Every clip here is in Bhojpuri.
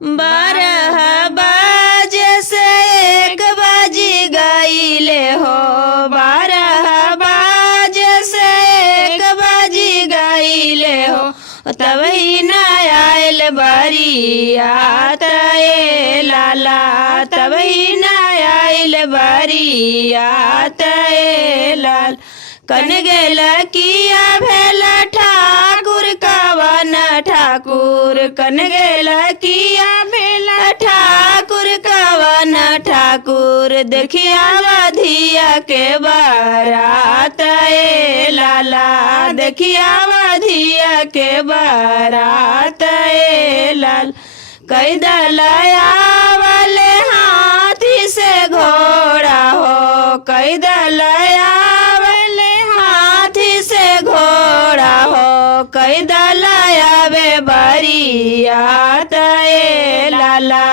12 बाजे से 1 बाजी गईले हो, 12 बाजे से 1 बाजी गईले हो, तब ही न आयल बरियात ए लाला, तब ही न आयल बरियात ए लाल। कन गेल किया भेल ठाकुर कवन ठाकुर, कन गेल किया भेल ठाकुर कवन ठाकुर, देखिया वधिया के बारात ए लाला, देखिया वधिया के बारात ए लाल। कई दलया वाले हाथी से घोड़ा हो, कई दलया वाले हाथी से घोड़ा हो, कई दलया बे बरियात ए लाला,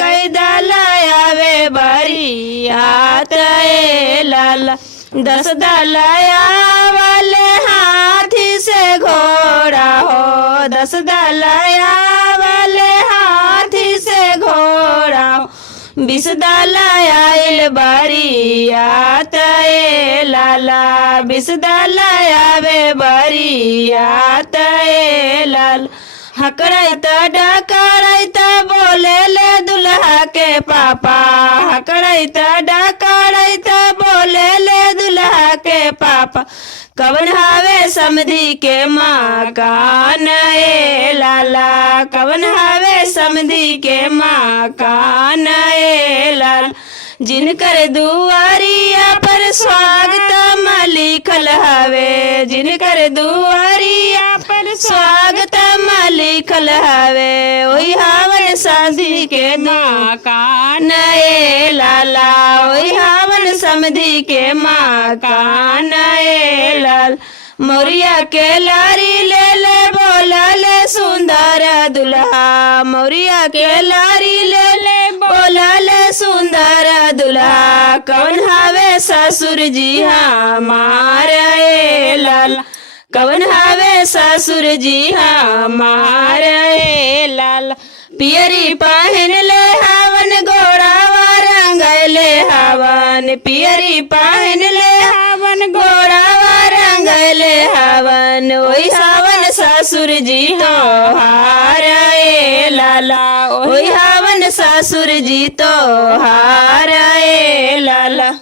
कई दलया बे बरियात ए लाला। 10 दलया वाले हाथी से घोड़ा हो, 10 दलया वाले हाथी से घोड़ा हो, 20 दलया आइल बरियात ए लाला, 20 दलया बे बरियात ए लाल। हकड़ैत डकड़ैत बोले ले दुल्हा के पापा, हकड़ैत डकड़ैत बोले ले दुल्हा के पापा, कवन हवे समधी के मकान ए लाला, कवन हवे समधी के मकान ए लाल। जिनकर दुआरिया पर स्वागत लिखल हवे, जिनकर दुआरिया पर स्वागत लिखल हवे, ओही हवन समधी के मकान ए लाला, ओही हवन समधी के मकान ए लाल। मोरिया के लारी ले ले बोला ले सुंदर दुल्हा, मोरिया के लारी ले ले बोला ले सुंदर दुल्हा, कौन हवे ससुर जी हमार ए लाला, कौन हवे ससुर जी हमार ए लाला। पियरी पहन ले हवन घोड़ावा रंगले हवन, पियरी पहन ले हवन घोड़ावा रंगले हवन, ओही हवन ससुर जी तोहार ए लाला, ओही हवन ससुर जी तोहार ए लाला।